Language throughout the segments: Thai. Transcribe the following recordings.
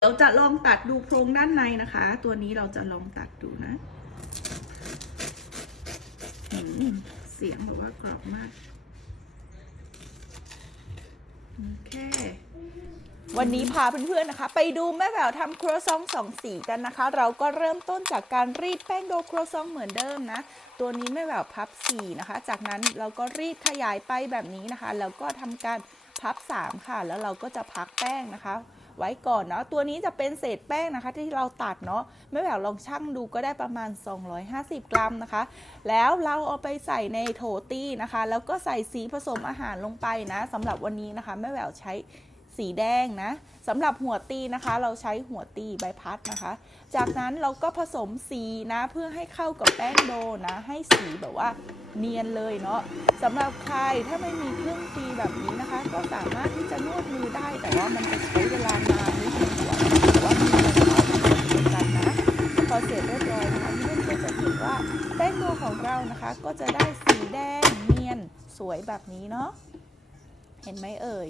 เดี๋ยวจะลองตัดดูโครงด้านในนะคะ ตัวนี้เราจะลองตัดดูนะ เสียงแบบว่ากรอบมาก โอเค วันนี้พาเพื่อนๆนะคะ ไปดูแม่แววทำครัวซองสองสีกันนะคะ เราก็เริ่มต้นจากการรีดแป้งโดครัวซองเหมือนเดิมนะ ตัวนี้แม่แววพับสี่นะคะ จากนั้นเราก็รีดขยายไปแบบนี้นะคะ แล้วก็ทำการพับสามค่ะ แล้วเราก็จะพักแป้งนะคะ ไว้ก่อนเนาะตัวนี้จะเป็นเศษแป้งนะคะ ที่เราตัดเนาะแม่แหววลองชั่งดูก็ได้ประมาณ 250 กรัมนะคะ แล้วเราเอาไปใส่ในโถตี้นะคะ แล้วก็ใส่สีผสมอาหารลงไปนะสำหรับวันนี้นะคะแม่แหววใช้สีแดงนะสำหรับหัวตีนะคะ เราใช้หัวตีใบพัดนะคะ จากนั้นเราก็ผสมสีนะเพื่อให้เข้ากับแป้งโดนะ ให้สีแบบว่าเนียนเลยเนาะสำหรับใครถ้าไม่มีเครื่องตีแบบนี้นะคะ ก็สามารถที่จะนวดมือได้แต่ว่ามันจะ ก็จะได้สีแดงเนียนสวยแบบนี้เนาะเห็นไหมเอ่ย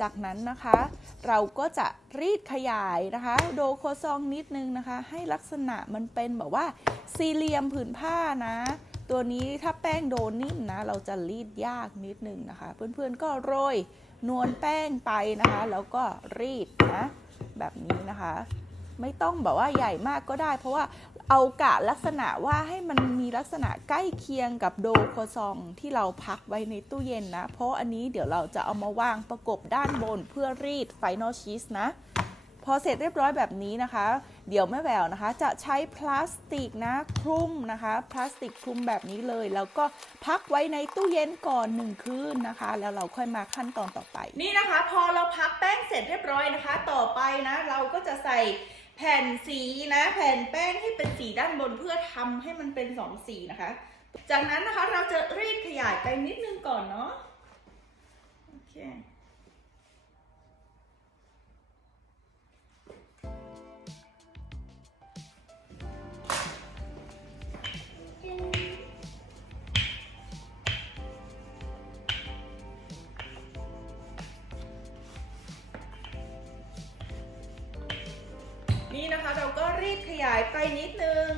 จากนั้นนะคะ เราก็จะรีดขยายนะคะ โดโคซองนิดนึงนะคะ ให้ลักษณะมันเป็นแบบว่าสี่เหลี่ยมผืนผ้านะ ตัวนี้ถ้าแป้งโดนิ่มนะ เราจะรีดยากนิดนึงนะคะ เพื่อนๆก็โรยนวลแป้งไปนะคะ แล้วก็รีดนะแบบนี้นะคะ ไม่ต้องแบบว่าใหญ่มากก็ได้ เพราะว่า เอากะลักษณะว่าให้มันมีลักษณะใกล้เคียงกับโดโคซองที่เราพักไว้ในตู้เย็นนะ เพราะอันนี้เดี๋ยวเราจะเอามาวางประกบด้านบนเพื่อรีดไฟนอลชีสนะ พอเสร็จเรียบร้อยแบบนี้นะคะ เดี๋ยวแม่แววนะคะ จะใช้พลาสติกนะคลุมนะคะ พลาสติกคลุมแบบนี้เลย แล้วก็พักไว้ในตู้เย็นก่อนหนึ่งคืนนะคะ แล้วเราค่อยมาขั้นตอนต่อไป นี่นะคะ พอเราพักแป้งเสร็จเรียบร้อยนะคะ ต่อไปนะ เราก็จะใส่ แผ่นสีนะ แผ่นแป้งที่เป็นสีด้านบนเพื่อทำให้มันเป็นสองสีนะคะ จากนั้นนะคะเราจะรีดขยายไปนิดนึงก่อนเนาะโอเค นิดนึง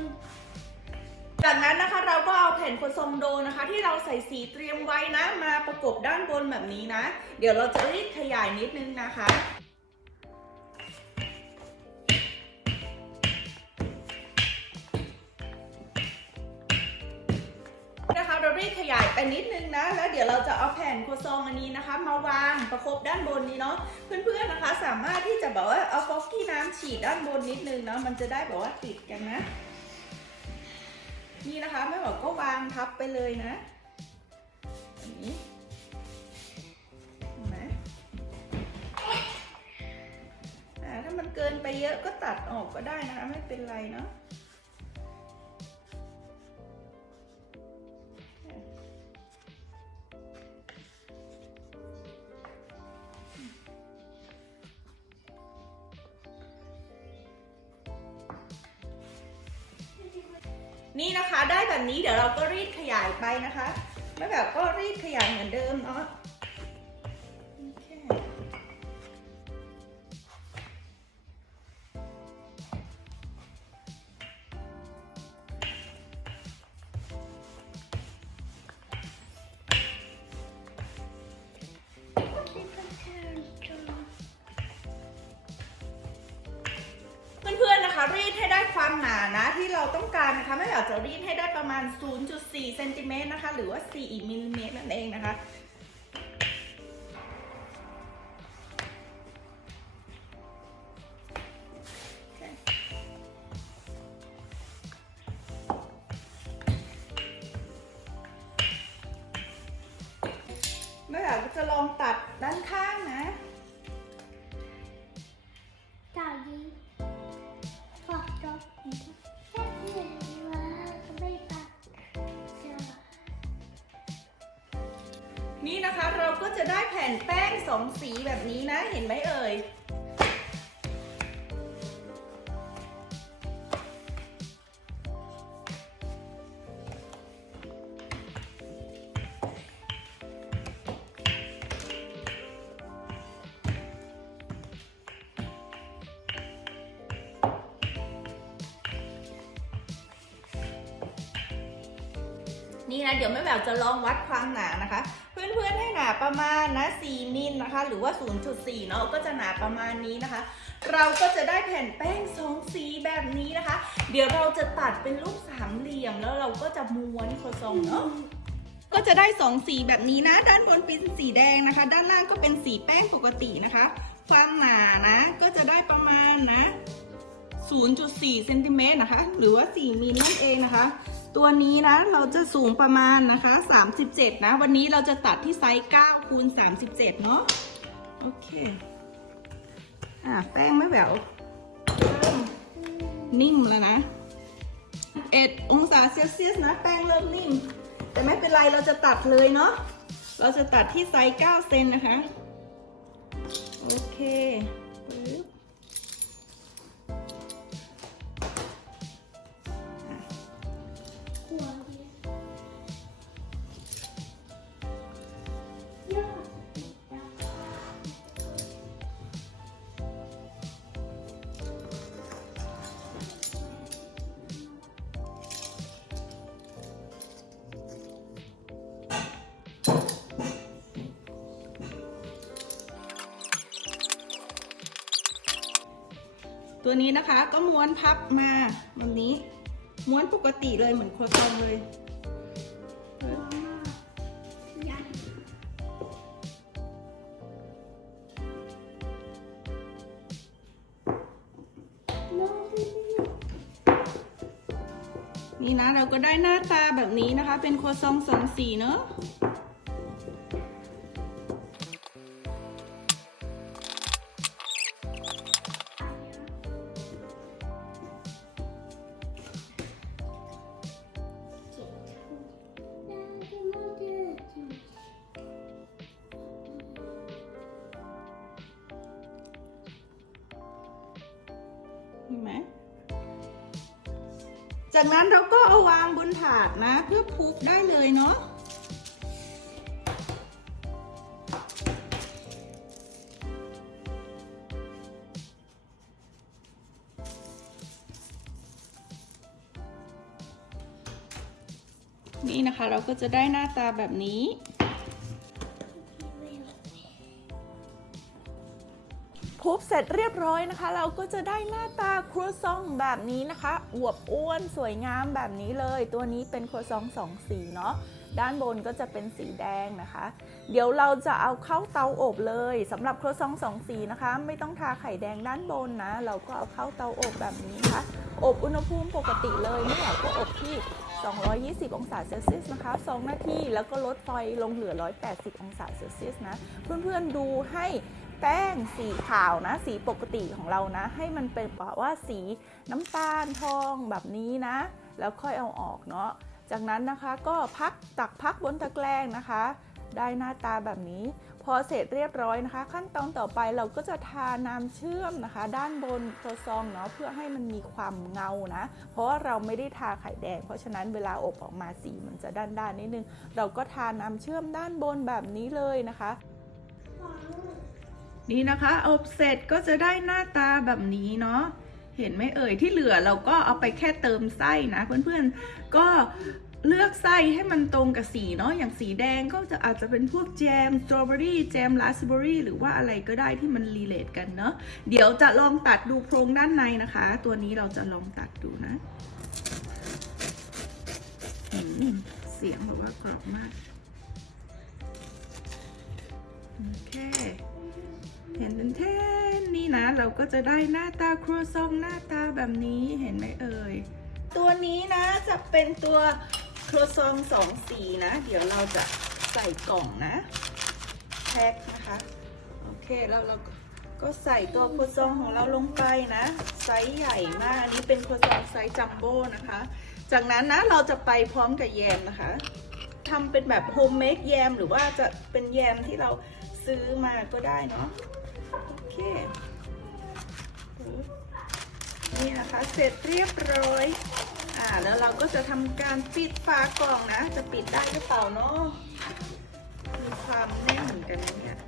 จากนั้นนะคะเราก็เอาแผ่นโคซองโดนะคะ ที่เราใส่สีเตรียมไว้นะ มาประกบด้านบนแบบนี้นะ เดี๋ยวเราจะรีดขยายนิดนึงนะคะ ไปนิดนึงนะ แล้วเดี๋ยวเราจะเอาแผ่นโคซองอันนี้นะคะ มาวางประคบด้านบนนี้เนาะ เพื่อนๆนะคะ สามารถที่จะแบบว่าเอาฟอกกี้น้ำฉีดด้านบนนิดนึงเนาะ มันจะได้แบบว่าติดกันนะ นี่นะคะแม่บอกก็วางทับไปเลยนะอย่างนี้เห็นไหมอ่าถ้ามันเกินไปเยอะก็ตัดออกก็ได้นะคะ ไม่เป็นไรเนาะ นี่นะคะได้แบบนี้เดี๋ยวเราก็รีดขยายไปนะคะไม่แบบก็รีดขยายเหมือนเดิมเนาะ นานะที่เราต้องการนะคะไม่อยากจะรีดให้ได้ประมาณ 0.4เซนติเมตรนะคะ หรือว่า 4มิลลิเมตรนั่นเองนะคะแม่อยากจะลองตัด จะได้แผ่นแป้งสองสีแบบนี้นะ เห็นไหมเอ่ย นี่นะ เดี๋ยวแม่แววจะลองวัดความหนานะคะ นาประมาณนะ 4 มิลนะคะ หรือว่า 0.4 เนาะก็จะหนาประมาณนี้นะคะ เราก็จะได้แผ่นแป้งสองสีแบบนี้นะคะ เดี๋ยวเราจะตัดเป็นรูปสามเหลี่ยมแล้วเราก็จะม้วนโคซองเนาะก็จะได้สองสีแบบนี้นะ ด้านบนเป็นสีแดงนะคะ ด้านล่างก็เป็นสีแป้งปกตินะคะ ความหนานะ ก็จะได้ประมาณนะ 0.4 เซนติเมตรนะคะ หรือว่า 4มิลนั่นเองนะคะ ตัวนี้นะเราจะสูงประมาณนะคะ 37 นะ วันนี้เราจะตัดที่ไซส์9คูณ37 เนาะโอเคอะแป้งไม่แหววนิ่มแล้วนะ1องศาเซลเซียสนะ แป้งเริ่มนิ่ม แต่ไม่เป็นไรเราจะตัดเลยเนาะเราจะตัดที่ไซส์9เซนนะคะ โอเค ตัวนี้นะคะก็ม้วนพับมาแบบนี้ ม้วนปกติเลยเหมือนโครซองเลยนี่นะเราก็ได้หน้าตาแบบนี้นะคะ เป็นโครซองสองสีเนอะ เห็นไหมจากนั้นเราก็เอาวางบนถาดนะเพื่อพูฟได้เลยเนาะนี่นะคะเราก็จะได้หน้าตาแบบนี้ พุบเสร็จเรียบร้อยนะคะ เราก็จะได้หน้าตาครัวซองแบบนี้นะคะ อวบอ้วนสวยงามแบบนี้เลย ตัวนี้เป็นครัวซองสองสีเนาะด้านบนก็จะเป็นสีแดงนะคะ เดี๋ยวเราจะเอาเข้าเตาอบเลยสำหรับครัวซองสองสีนะคะ ไม่ต้องทาไข่แดงด้านบนนะ เราก็เอาเข้าเตาอบแบบนี้นะคะ อบอุณหภูมิปกติเลยไม่อยากก็อบที่ 220 องศาเซลเซียสนะคะ 2 นาทีแล้วก็ลดไฟลงเหลือ 180 องศาเซลเซียสนะ เพื่อนๆดูให้ แป้งสีขาวนะ สีปกติของเรานะ ให้มันเป็นแบบว่าสีน้ำตาลทองแบบนี้นะ แล้วค่อยเอาออกเนาะจากนั้นนะคะก็พักตักพักบนตะแกรงนะคะ ได้หน้าตาแบบนี้ พอเสร็จเรียบร้อยนะคะ ขั้นตอนต่อไปเราก็จะทาน้ำเชื่อมนะคะ ด้านบนโครซองเนาะเพื่อให้มันมีความเงานะ เพราะว่าเราไม่ได้ทาไข่แดง เพราะฉะนั้นเวลาอบออกมาสีมันจะด้านๆนิดนึง เราก็ทาน้ำเชื่อมด้านบนแบบนี้เลยนะคะ นี่นะคะอบเสร็จก็จะได้หน้าตาแบบนี้เนาะเห็นไหมเอ่ยที่เหลือเราก็เอาไปแค่เติมไส้นะเพื่อนๆก็เลือกไส้ให้มันตรงกับสีเนาะอย่างสีแดงก็จะอาจจะเป็นพวกแจมสตรอเบอรี่แจมราสเบอรี่หรือว่าอะไรก็ได้ที่มันรีเลทกันเนาะเดี๋ยวจะลองตัดดูโครงด้านในนะคะ ตัวนี้เราจะลองตัดดูนะเสียงแบบว่ากรอบมากโอเค เห็นเป็นแท่นนี่นะ เราก็จะได้หน้าตาครัวซองหน้าตาแบบนี้เห็นไหมเอ่ย ตัวนี้นะจะเป็นตัวครัวซองสองสีนะ เดี๋ยวเราจะใส่กล่องนะแพ็คนะคะ โอเคแล้วเราก็ใส่ตัวครัวซองของเราลงไปนะ ไซส์ใหญ่มาก อันนี้เป็นครัวซองไซส์จัมโบ้นะคะ จากนั้นนะเราจะไปพร้อมกับแยมนะคะทำเป็นแบบโฮมเมดแยมหรือว่าจะเป็นแยมที่เราซื้อมาก็ได้เนาะ นี่นะคะเสร็จเรียบร้อยอ่าแล้วเราก็จะทำการปิดฝากล่องนะ จะปิดได้หรือเปล่าเนาะมีความแน่นเหมือนกันเนี่ย